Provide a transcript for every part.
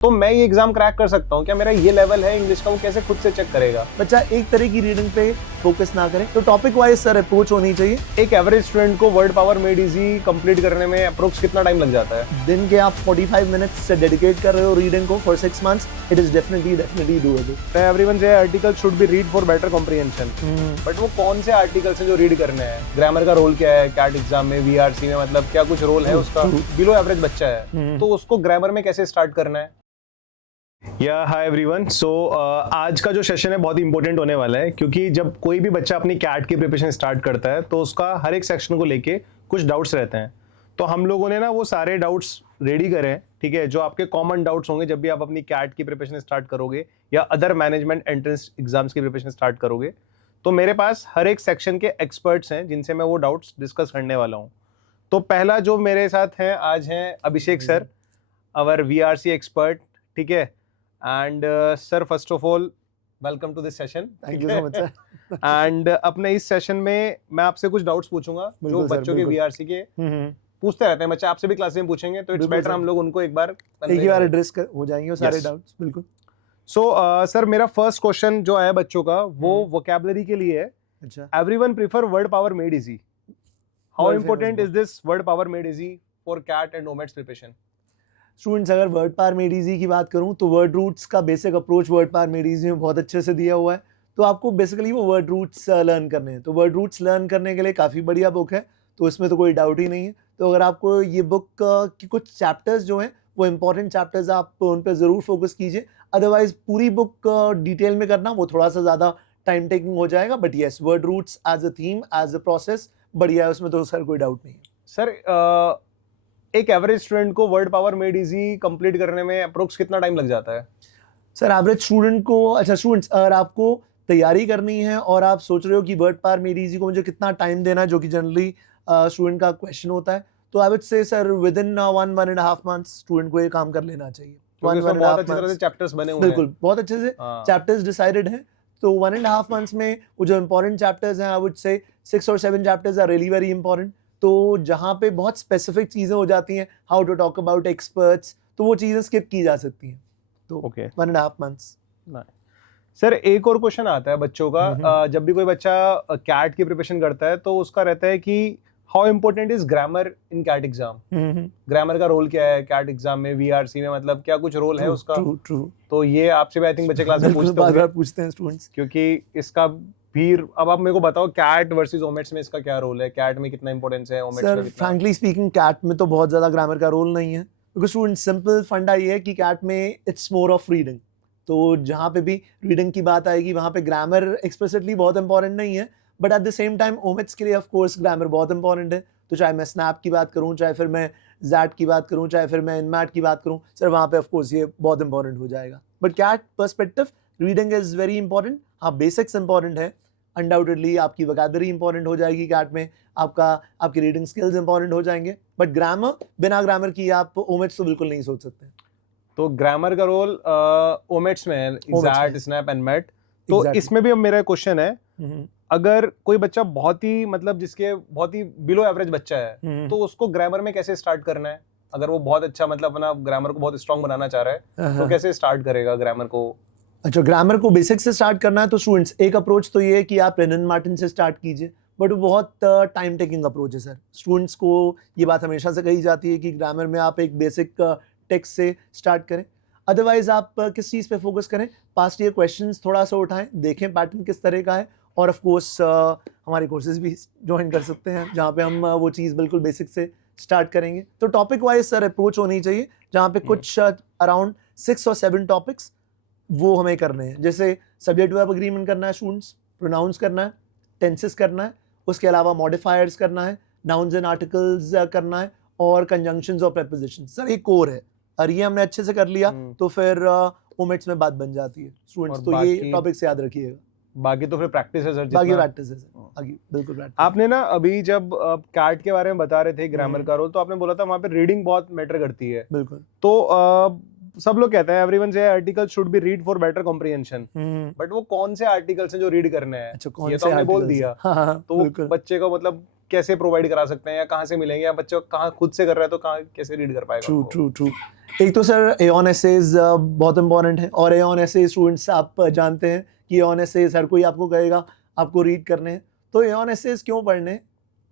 तो मैं ये एग्जाम क्रैक कर सकता हूँ क्या? मेरा ये लेवल है इंग्लिश का, वो कैसे खुद से चेक करेगा? बच्चा एक तरह की रीडिंग पे फोकस ना करे, तो टॉपिक वाइज सर अप्रोच होनी चाहिए। एक एवरेज स्टूडेंट को word Power Made easy complete करने में अप्रोक्स कितना टाइम लग जाता है? दिन के आप 45 मिनट्स से डेडिकेट कर रहे हो रीडिंग को for 6 months, it is definitely doable. Everyone से article should be read for better comprehension, but वो कौन से आर्टिकल्स हैं जो रीड करने हैं? ग्रामर का रोल क्या है कैट एग्जाम में, वीआरसी में, मतलब क्या कुछ रोल है उसका? बिलो एवरेज बच्चा है तो उसको ग्रामर में कैसे स्टार्ट करना है? या हाय एवरीवन, सो आज का जो सेशन है बहुत ही इंपॉर्टेंट होने वाला है, क्योंकि जब कोई भी बच्चा अपनी कैट की प्रिपरेशन स्टार्ट करता है तो उसका हर एक सेक्शन को लेके कुछ डाउट्स रहते हैं। तो हम लोगों ने ना वो सारे डाउट्स रेडी करे हैं, ठीक है, जो आपके कॉमन डाउट्स होंगे जब भी आप अपनी कैट की प्रिपरेशन स्टार्ट करोगे या अदर मैनेजमेंट एंट्रेंस एग्जाम्स की प्रिपरेशन स्टार्ट करोगे। तो मेरे पास हर एक सेक्शन के एक्सपर्ट्स हैं जिनसे मैं वो डाउट्स डिस्कस करने वाला हूँ। तो पहला जो मेरे साथ हैं आज हैं Abhishek sir, our VRC expert, ठीक है। And sir first of all welcome to this session. Thank you so much sir. And अपने इस सेशन में मैं आपसे कुछ डाउट्स पूछूंगा जो बच्चों के वीआरसी के पूछते रहते हैं बच्चे, आपसे भी क्लास में पूछेंगे, तो इट्स बेटर हम लोग उनको एक बार एड्रेस हो जाएंगे वो सारे डाउट्स। बिल्कुल। सो सर मेरा फर्स्ट क्वेश्चन जो है बच्चों का वो वोकैबुलरी के लिए है। अच्छा। Everyone prefer Word Power Made Easy, how important is this Word Power Made Easy for CAT and OMETs preparation? Students, अगर वर्ड पावर मेड इजी की बात करूं तो वर्ड रूट्स का basic approach Word Power Made Easy में बहुत अच्छे से दिया हुआ है। तो आपको बेसिकली वो वर्ड रूट्स लर्न करने हैं, तो वर्ड रूट्स लर्न करने के लिए काफ़ी बढ़िया बुक है, तो इसमें तो कोई डाउट ही नहीं है। तो अगर आपको ये बुक की कुछ चैप्टर्स जो हैं वो इंपॉर्टेंट चैप्टर्स आप उन पर ज़रूर फोकस कीजिए, अदरवाइज पूरी बुक डिटेल में करना वो थोड़ा सा ज़्यादा टाइम टेकिंग हो जाएगा। But yes, word roots as a theme, as a process बढ़िया है, उसमें तो सर कोई डाउट नहीं है। सर एक एवरेज स्टूडेंट को word Power Made easy complete करने में अप्रोक्स कितना टाइम लग जाता है? सर एवरेज स्टूडेंट को, अच्छा स्टूडेंट्स, अगर आपको तैयारी करनी है और आप सोच रहे हो कि वर्ड पावर मेड इजी को मुझे कितना टाइम देना है, जो कि जनरली स्टूडेंट का क्वेश्चन होता है, तो I would say sir with in 1.5 months student को ये काम कर लेना चाहिए। बहुत अच्छे तरह से चैप्टर्स बने हुए हैं। बिल्कुल, बहुत अच्छे से चैप्टर्स डिसाइडेड हैं। तो 1.5 मंथ्स में वो जो इंपॉर्टेंट चैप्टर्स हैं, आई वुड से 6 और 7 chapters are really very important. तो जहाँ पे बहुत स्पेसिफिक चीज़ें हो जाती हैं, how to talk about experts, तो वो चीज़ें स्किप की जा सकती हैं। तो 1.5 मंथ्स। सर एक और क्वेश्चन आता है बच्चों का, जब भी कोई बच्चा कैट की प्रिपरेशन करता है तो उसका रहता है कि how important is grammar in CAT exam? Grammar का रोल क्या है कैट एग्जाम में, वीआरसी में, मतलब क्या कुछ रोल है उसका? ट्रू। तो ये आपसे भी आई थिंक बच्चे क्लास में पूछते हैं स्टूडेंट्स, क्योंकि इसका फिर अब आप मेरे को बताओ कैट वर्सेस ओमेट्स में इसका क्या रोल है, कैट में कितना इंपॉर्टेंस है, ओमेट्स में कितना? फ्रैंकली स्पीकिंग कैट में तो बहुत ज़्यादा ग्रामर का रोल नहीं है, बिकॉज स्टूडेंट सिंपल फंडा ये है कि कैट में इट्स मोर ऑफ रीडिंग। तो जहाँ पे भी रीडिंग की बात आएगी वहाँ पे ग्रामर एक्सप्लिसिटली बहुत इंपॉर्टेंट नहीं है, but at the same time OMETs के लिए ऑफ कोर्स ग्रामर बहुत इंपॉर्टेंट है। तो चाहे मैं स्नैप की बात करूँ, चाहे फिर मैं जैट की बात करूँ, चाहे फिर मैं इनमैट की बात करूँ, सर वहाँ पे ऑफ कोर्स ये बहुत इंपॉर्टेंट हो जाएगा। But CAT perspective reading is very important. हाँ, बेसिक्स इंपॉर्टेंट है, अनडाउटेडली आपकी वोकैबुलरी इंपॉर्टेंट हो जाएगी कैट में, आपकी रीडिंग स्किल्स इंपॉर्टेंट हो जाएंगे, बट ग्रामर, बिना ग्रामर की आप ओमेट्स तो बिल्कुल नहीं सोच सकते। तो ग्रामर का रोल ओमेट्स में है, जैट, स्नैप एंड मैट। तो इसमें भी अब मेरा क्वेश्चन है, अगर कोई बच्चा बहुत ही मतलब जिसके बहुत ही बिलो एवरेज बच्चा है तो उसको ग्रामर में कैसे स्टार्ट करना है? अगर वो बहुत अच्छा मतलब अपना ग्रामर को बहुत स्ट्रांग बनाना चाह रहा है तो कैसे स्टार्ट करेगा ग्रामर को? अच्छा, ग्रामर को बेसिक से स्टार्ट करना है तो स्टूडेंट्स एक अप्रोच तो ये है कि आप रेनन मार्टिन से स्टार्ट कीजिए, बट वो बहुत टाइम टेकिंग अप्रोच है सर। स्टूडेंट्स को ये बात हमेशा से कही जाती है कि ग्रामर में आप एक बेसिक टेक्स्ट से स्टार्ट करें, अदरवाइज आप किस चीज़ पे फोकस करें, पास्ट ईयर क्वेश्चंस थोड़ा सा उठाएं, देखें पैटर्न किस तरह का है, और ऑफ कोर्स हमारे कोर्सेज भी ज्वाइन कर सकते हैं जहाँ पे हम वो चीज़ बिल्कुल बेसिक से स्टार्ट करेंगे। तो टॉपिक वाइज सर अप्रोच होनी चाहिए, जहाँ पे कुछ अराउंड 6 और 7 टॉपिक्स वो हमें करने हैं। जैसे सब्जेक्ट वर्ब एग्रीमेंट करना है स्टूडेंट्स, प्रोनाउंस करना है, टेंसेस करना है, उसके अलावा मॉडिफायर्स करना है, नाउन्स एंड आर्टिकल्स करना है, और कंजंक्शंस और प्रेपोजिशंस। सर ये कोर है, और ये हमने अच्छे से कर लिया तो फिर ओमेट्स में बात बन जाती है स्टूडेंट्स। तो ये टॉपिक्स याद रखिएगा, बाकी तो फिर प्रैक्टिस है सर, बाकी प्रैक्टिस है सर, बाकी बिल्कुल प्रैक्टिस। आपने ना अभी जब कैट के बारे में बता रहे थे ग्रामर का रोल, तो आपने बोला था वहाँ पे रीडिंग बहुत मैटर करती है। बिल्कुल। तो सब लोग कहते हैं एवरीवन से article should be read for better comprehension, but वो कौन से आर्टिकल्स हैं जो रीड करने हैं? अच्छा, कौन ये से तो आपने बोल दिया। तो बच्चे को मतलब कैसे प्रोवाइड करा सकते हैं, या कहाँ से मिलेंगे, या बच्चे कहाँ खुद से कर रहा है तो कहाँ कैसे रीड कर पाएगा? ट्रू। एक तो सर एऑन एसेज बहुत इंपॉर्टेंट है, और एऑन एसेज स्टूडेंट्स आप जानते हैं कि एऑन एसेज हर कोई आपको कहेगा आपको रीड करने हैं। तो एऑन एसेज क्यों पढ़ने?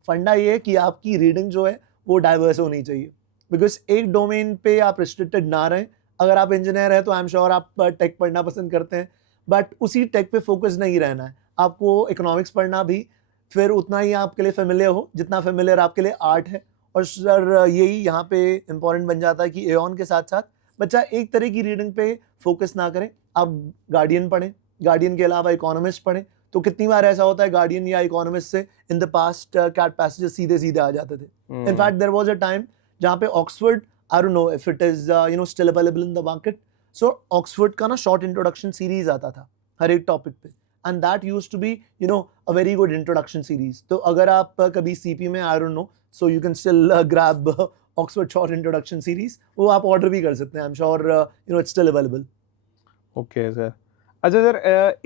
फंडा ये है कि आपकी रीडिंग जो है वो डाइवर्स होनी चाहिए, बिकॉज एक डोमेन पे आप रिस्ट्रिक्टेड ना रहें। अगर आप इंजीनियर हैं तो आई एम श्योर आप टेक पढ़ना पसंद करते हैं, बट उसी टेक पे फोकस नहीं रहना है। आपको इकोनॉमिक्स पढ़ना भी फिर उतना ही आपके लिए फेमिलियर हो जितना फेमिलियर आपके लिए आर्ट है। और सर यही यहाँ पे इम्पॉर्टेंट बन जाता है कि एऑन के साथ साथ बच्चा एक तरह की रीडिंग पे फोकस ना करें। आप गार्डियन पढ़ें, गार्डियन के अलावा इकोनॉमिस्ट पढ़ें। तो कितनी बार ऐसा होता है गार्डियन या इकोनॉमिस्ट से in the past CAT passages सीधे सीधे आ जाते थे। In fact there was a time जहाँ पे Oxford, I don't know if it is still available in the market, so Oxford का ना शॉर्ट इंट्रोडक्शन सीरीज आता था हर एक टॉपिक पे, and that used to be a very good introduction series. तो अगर आप कभी सीपी में, I don't know, so you can still grab Oxford short introduction series, वो आप ऑर्डर भी कर सकते हैं। I am sure it's still available. Okay sir. अच्छा सर,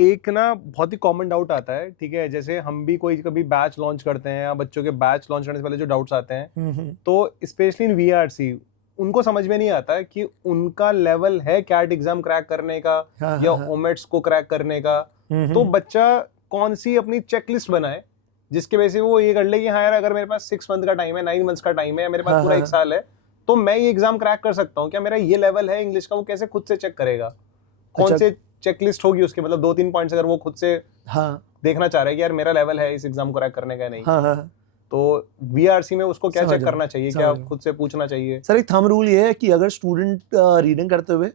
एक ना बहुत ही कॉमन डाउट आता है, ठीक है, जैसे हम भी कोई कभी बैच लॉन्च करते हैं या बच्चों के बैच लॉन्च करने से पहले जो डाउट्स आते हैं, तो स्पेशली इन वीआरसी उनको समझ में नहीं आता है कि उनका लेवल है कैट एग्जाम क्रैक करने का या ओमेट्स को क्रैक करने का। तो बच्चा कौन सी अपनी चेकलिस्ट बनाए जिसके वजह से वो ये कर ले कि हाँ यार, अगर मेरे पास 6 मंथ का टाइम है, 9 मंथ्स का टाइम है, मेरे पास पूरा 1 साल है, तो मैं ये एग्जाम क्रैक कर सकता हूँ क्या? मेरा ये लेवल है इंग्लिश का, वो कैसे खुद से चेक करेगा? कौन से चेकलिस्ट होगी उसके, मतलब 2-3 पॉइंट्स अगर वो खुद से देखना चाह रहा है कि यार मेरा लेवल है इस एग्जाम को क्रैक करने का नहीं, तो वीआरसी में उसको क्या चेक करना चाहिए? क्या खुद से पूछना चाहिए? सर एक थंब रूल ये है कि अगर स्टूडेंट रीडिंग करते हुए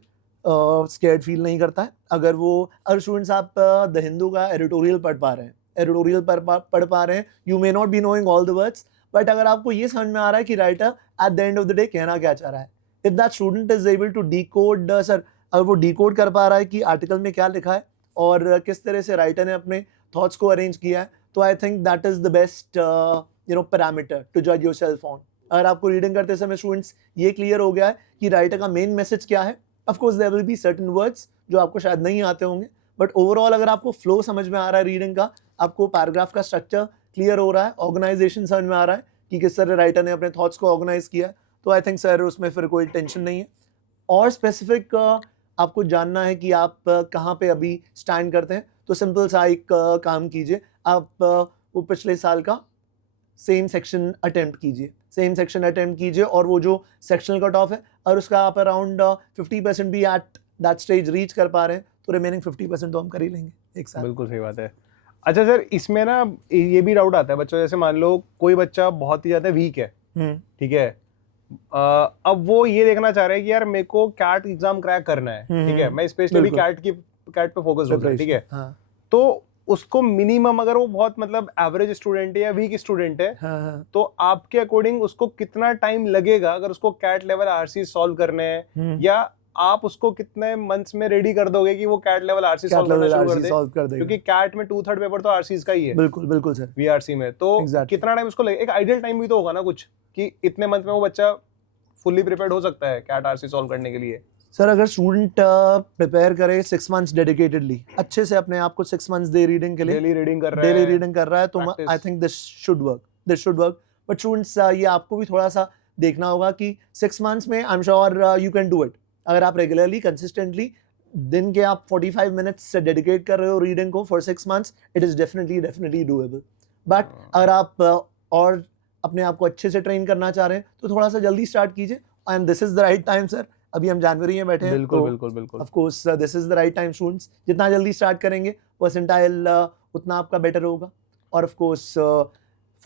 स्कैर्ड फील नहीं करता है, अगर स्टूडेंट्स आप द हिंदू का एडिटोरियल पढ़ पा रहे हैं, पढ़ पा रहे हैं, you may not be knowing all the words, but अगर आपको ये समझ में आ रहा है कि writer at the end of the day कहना क्या चाह रहा है, if that student is able to decode, sir अगर वो डिकोड कर पा रहा है कि आर्टिकल में क्या लिखा है और किस तरह से राइटर ने अपने थॉट्स को अरेंज किया है, तो I think that is the best parameter to जज योरसेल्फ ऑन। अगर आपको रीडिंग करते समय स्टूडेंट्स ये क्लियर हो गया है कि राइटर का मेन मैसेज क्या है, of course there will be certain words जो आपको शायद नहीं आते होंगे, बट ओवरऑल अगर आपको फ्लो समझ में आ रहा है रीडिंग का, आपको पैराग्राफ का स्ट्रक्चर क्लियर हो रहा है, ऑर्गेनाइजेशन समझ में आ रहा है कि किस तरह राइटर ने अपने थॉट्स को ऑर्गेनाइज किया, तो आई थिंक सर उसमें फिर कोई टेंशन नहीं है। और स्पेसिफिक आपको जानना है कि आप कहाँ पे अभी स्टैंड करते हैं, तो सिंपल सा एक काम कीजिए, आप वो पिछले साल का सेम सेक्शन अटेम्प्ट कीजिए, और वो जो सेक्शनल कट ऑफ है और उसका आप अराउंड 50% भी एट दैट स्टेज रीच कर पा रहे हैं, तो रिमेनिंग 50% तो हम कर ही लेंगे एक साथ। बिल्कुल सही बात है। अच्छा सर, इसमें ना ये भी डाउट आता है बच्चों, जैसे मान लो कोई बच्चा बहुत ही ज्यादा वीक है, ठीक है, अब वो ये देखना चाह रहा है कि यार मेरे को कैट एग्जाम क्रैक करना है, ठीक है, मैं स्पेशली कैट पे फोकस हूँ, ठीक है, तो उसको मिनिमम, अगर वो बहुत मतलब एवरेज स्टूडेंट है या वीक स्टूडेंट है, तो आपके अकॉर्डिंग उसको कितना टाइम लगेगा अगर उसको कैट लेवल आरसी सॉल्व करने हैं, या आप उसको कितने मंथ्स में रेडी कर दोगे कि वो कैट लेवल आरसी सॉल्व करना शुरू कर दे? क्योंकि कैट में 2/3 पेपर तो आरसीज का ही है। बिल्कुल सर। वीआरसी में तो कितना टाइम उसको लगेगा? एक आइडियल टाइम भी तो होगा ना कुछ, कि इतने मंथ में वो बच्चा फुल्ली प्रिपेयर्ड हो सकता है कैट आरसी सॉल्व करने के लिए। सर अगर स्टूडेंट प्रिपेयर करे 6 मंथ्स डेडिकेटेडली, अच्छे से अपने आप को 6 मंथ्स डे रीडिंग के लिए डेली रीडिंग कर रहा है, तो I think this should work. But students ये आपको भी थोड़ा सा देखना होगा कि 6 मंथ्स में आई am sure you can do it. अगर आप रेगुलरली कंसिस्टेंटली दिन के आप 45 मिनट्स से डेडिकेट कर रहे हो रीडिंग को for 6 months, it is definitely doable. But अगर आप और अपने आप को अच्छे से ट्रेन करना चाह रहे हैं तो थोड़ा सा जल्दी स्टार्ट कीजिए, and this is the right time sir. अभी हम जनवरी में बैठे हैं, बिल्कुल of course this is the right time. Students जितना जल्दी स्टार्ट करेंगे परसेंटाइल उतना आपका बेटर होगा। और ऑफ कोर्स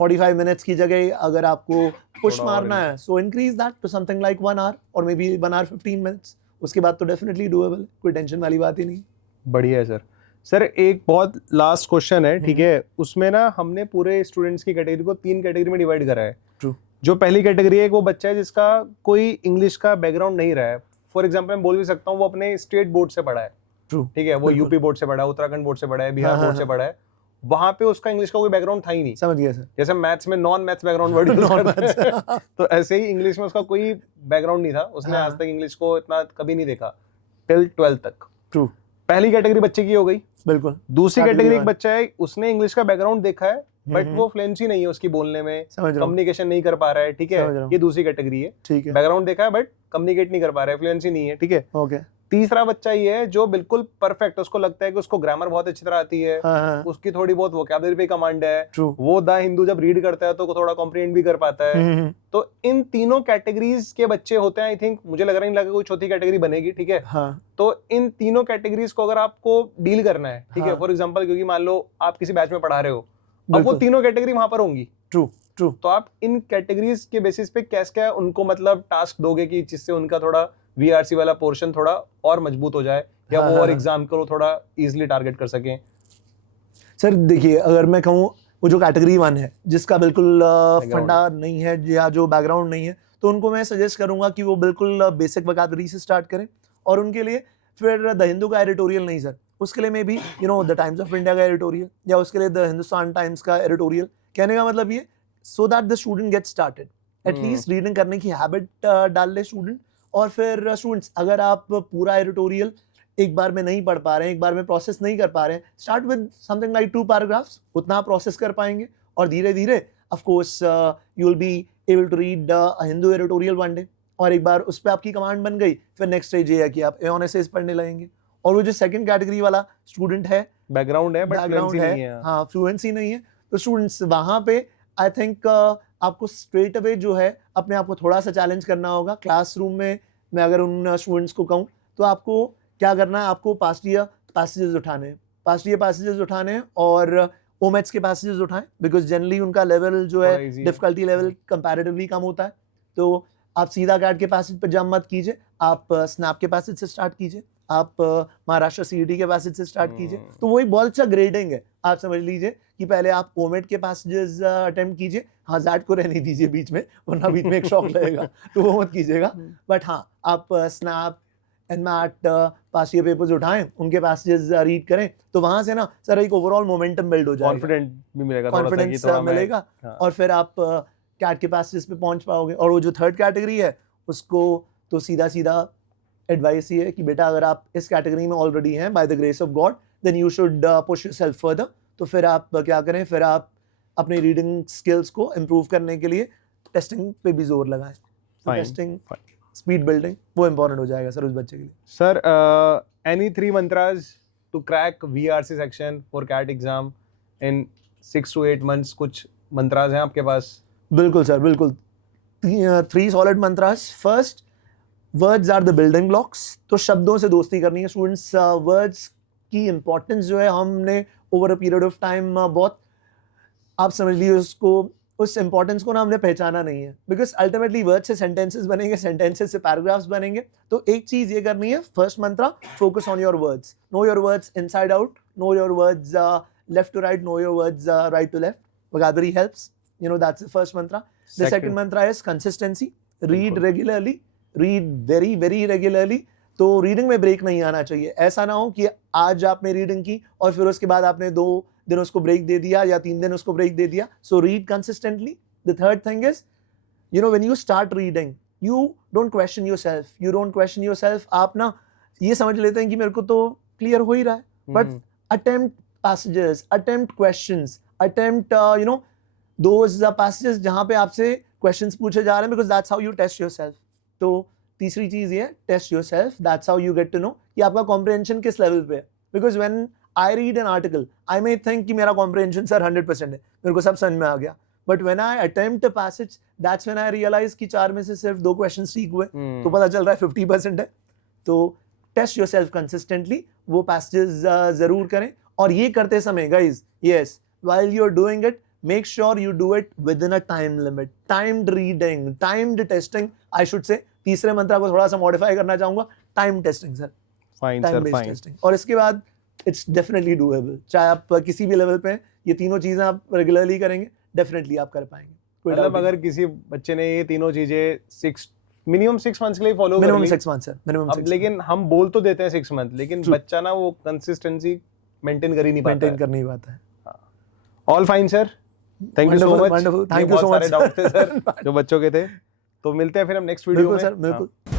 45 मिनट्स की जगह अगर आपको पुश मारना है, so increase that to something like 1 hour और मे बी 1 आवर 15 मिनट्स, उसके बाद तो डेफिनेटली डूएबल, कोई टेंशन वाली बात ही नहीं। बढ़िया है सर। सर एक बहुत लास्ट क्वेश्चन है, ठीक है, उसमें ना हमने पूरे स्टूडेंट्स की कैटेगरी को 3 कैटेगरी में डिवाइड करा है। ट्रू। जो पहली कैटेगरी है, वो बच्चा है जिसका कोई इंग्लिश का बैकग्राउंड नहीं रहा है, फॉर एग्जांपल मैं बोल भी सकता हूँ वो अपने स्टेट बोर्ड से पढ़ा है, ठीक है, वो यूपी बोर्ड से पढ़ा है, उत्तराखंड बोर्ड से पढ़ा है, बिहार बोर्ड से पढ़ा है, वहां पे उसका इंग्लिश का कोई बैकग्राउंड था ही नहीं। समझ गया सर। जैसे मैथ्स में non maths background word use करते हैं, तो ऐसे ही इंग्लिश में उसका कोई बैकग्राउंड नहीं था, उसने आज तक इंग्लिश को इतना कभी नहीं देखा टिल 12th तक। ट्रू। पहली कैटेगरी बच्चे की हो गई। बिल्कुल। दूसरी कैटेगरी एक बच्चा है, उसने इंग्लिश का बैकग्राउंड देखा है बट वो फ्लुएंसी नहीं है उसकी बोलने में, समझ रहा हूँ, कम्युनिकेशन नहीं कर पा रहा है, ठीक है, समझ रहा हूँ। ये दूसरी कैटेगरी है। ठीक है, बैकग्राउंड देखा है बट कम्युनिकेट नहीं कर पा रहा है, फ्लुएंसी नहीं है, ठीक है। ओके, तीसरा बच्चा ये है जो बिल्कुल परफेक्ट, उसको लगता है कि उसको ग्रामर बहुत अच्छी तरह आती है, हाँ हाँ, उसकी थोड़ी बहुत वोकैबुलरी पे कमांड है, ट्रू, वो द हिंदू जब रीड करता है तो थोड़ा कॉम्प्रिहेंड भी कर पाता है। तो इन तीनों कैटेगरीज के बच्चे होते हैं। आई थिंक मुझे लग रहा नहीं लगा कोई चौथी कैटेगरी बनेगी, ठीक है। हाँ, तो इन तीनों कैटेगरीज को अगर आपको डील करना है, ठीक है, हाँ। फॉर एग्जांपल, क्योंकि मान लो आप किसी बैच में पढ़ा रहे हो, अब वो बिल्कुल, तीनों कैटेगरी वहां पर होंगी, ट्रू, ट्रू, तो आप इन कैटेगरीज के बेसिस पे कैसे क्या उनको मतलब टास्क दोगे कि जिससे उनका थोड़ा वीआरसी वाला पोर्शन थोड़ा और मजबूत हो जाए, या हाँ, वो हाँ, और हाँ। एग्जाम को थोड़ा इजीली टारगेट कर सकें। सर देखिए, अगर मैं कहूँ वो जो कैटेगरी 1 है जिसका बिल्कुल Background फंडा नहीं है या जो बैकग्राउंड नहीं है, तो उनको मैं सजेस्ट करूंगा कि वो बिल्कुल बेसिक वोकैबुलरी से स्टार्ट करें। और उनके लिए फिर द हिंदू का एडिटोरियल नहीं सर, उसके लिए may be the times of India का एडिटोरियल, या उसके लिए द हिंदुस्तान टाइम्स का एडिटोरियल। कहने का मतलब ये, so that the student get started, at least reading करने की हैबिट डाल ले स्टूडेंट। और फिर स्टूडेंट्स, अगर आप पूरा एडिटोरियल एक बार में नहीं पढ़ पा रहे हैं, एक बार में प्रोसेस नहीं कर पा रहे हैं, start with something like 2 paragraphs, उतना आप प्रोसेस कर पाएंगे। और धीरे धीरे of course you will be able to read a Hindu editorial one day, और एक बार उस पर आपकी कमांड बन गई, फिर नेक्स्ट स्टेज ये है कि आप एऑन एसेज पढ़ने लगेंगे। और वो जो सेकंड कैटेगरी वाला स्टूडेंट है, बैकग्राउंड है बट बैकग्राउंड फ्लुएंसी नहीं है, है। हाँ, फ्लुएंसी नहीं है, तो स्टूडेंट्स वहाँ पे आई थिंक आपको स्ट्रेट अवे जो है अपने आप को थोड़ा सा चैलेंज करना होगा। क्लासरूम में मैं अगर उन स्टूडेंट्स को कहूँ तो आपको क्या करना है, आपको पास्ट ईयर पैसेजेस उठाने हैं, पास्ट ईयर पैसेजेस उठाने हैं, और ओमेट्स के पैसेजेस उठाएं, बिकॉज जनरली उनका लेवल जो है, थोड़ा easy है। डिफिकल्टी लेवल कंपैरेटिवली कम होता है। तो आप सीधा कैट के पैसेज पर जंप मत कीजिए, आप स्नैप के पैसेज से स्टार्ट कीजिए, आप महाराष्ट्र सीईटी के पैसेज से स्टार्ट कीजिए। तो वही बहुत अच्छा ग्रेडिंग है। आप समझ लीजिए कि पहले आप ओमेट के पैसेजेस अटेम्प्ट कीजिए, हाँ जैट को रहने दीजिए बीच में, वरना बीच में एक शॉक लगेगा, तो वो मत कीजिएगा। बट हाँ, आप snap NMAT past year papers उठाएं, उनके पैसेजेस रीड करें, तो वहां से ना सर एक ओवरऑल मोमेंटम बिल्ड हो जाएगा, कॉन्फिडेंट भी मिलेगा, कॉन्फिडेंस मिलेगा, हाँ। और फिर आप कैट के पैसेजेस पे पहुंच पाओगे। और वो जो थर्ड कैटेगरी है उसको तो सीधा सीधा एडवाइस ये है कि बेटा अगर आप इस कैटेगरी में ऑलरेडी हैं by the grace of God, then you should push yourself further. तो फिर आप क्या करें, फिर आप अपनी रीडिंग स्किल्स को इम्प्रूव करने के लिए टेस्टिंग पे भी जोर लगाएं। टेस्टिंग, स्पीड बिल्डिंग, वो इंपॉर्टेंट हो जाएगा सर उस बच्चे के लिए। Sir any 3 mantras to crack VRC section for CAT exam in 6 to 8 months? कुछ मंत्रास हैं आपके पास? बिल्कुल सर, बिल्कुल। 3 solid mantras. First, words are the building blocks. तो शब्दों से दोस्ती करनी है स्टूडेंट्स। वर्ड्स की इंपॉर्टेंस जो है हमने over a period of time बहुत, आप समझ लीजिए उसको, उस इंपॉर्टेंस को ना हमने पहचाना नहीं है, बिकॉज अल्टीमेटली वर्ड से सेंटेंसेस बनेंगे, सेंटेंसेस से पैराग्राफ्स बनेंगे। तो एक चीज ये करनी है, first mantra, focus on your words, know your words inside out, know your words left to right, know your words right to left. Vocabulary helps, that's the first mantra. The second mantra is consistency. Read regularly, read very very regularly. तो reading में break नहीं आना चाहिए। ऐसा ना हो कि आज आपने रीडिंग की और फिर उसके बाद आपने 2 दिन उसको ब्रेक दे दिया या 3 दिन उसको ब्रेक दे दिया। So read consistently. The third thing is, when you start reading, you don't question yourself. You don't question yourself. आप ना ये समझ लेते हैं कि मेरे को तो क्लियर हो ही रहा है, but attempt passages, attempt questions, attempt those passages जहाँ पे आपसे questions पूछे जा रहे हैं, because that's how you test yourself. तो तीसरी चीज ये, test yourself. That's how you get to know कि आपका comprehension किस level पे है. Because when I read an article, I may think कि मेरा comprehension सर 100% है, मेरे को सब समझ में आ गया. But when I attempt a passage, that's when I realize कि 4 में से सिर्फ 2 questions ठीक हुए, तो पता चल रहा है 50% है. तो test yourself consistently. वो passages जरूर करें. और ये करते समय guys, yes, while you're doing it, make sure you do it within a time limit. Timed reading, timed testing, I should say. तीसरे मंत्र को थोड़ा सा मॉडिफाई करना चाहूंगा, time testing sir, time based testing. और इसके बाद इट्स डेफिनेटली डूएबल। चाहे आप किसी भी लेवल पे हैं, ये तीनों चीजें आप रेगुलरली करेंगे, डेफिनेटली आप कर पाएंगे। मतलब अगर किसी बच्चे ने ये तीनों चीजें मिनिमम 6 months के लिए फॉलो कर ली, minimum 6 months sir, minimum 6 months। लेकिन हम बोल तो देते हैं 6 months, लेकिन बच्चा ना वो कंसिस्टेंसी मेंटेन कर ही नहीं पाता है। All fine sir, thank you so much. Wonderful, thank you so much. सारे डाउट थे सर जो बच्चों के थे। तो मिलते हैं फिर हम नेक्स्ट वीडियो में। बिल्कुल सर, बिल्कुल।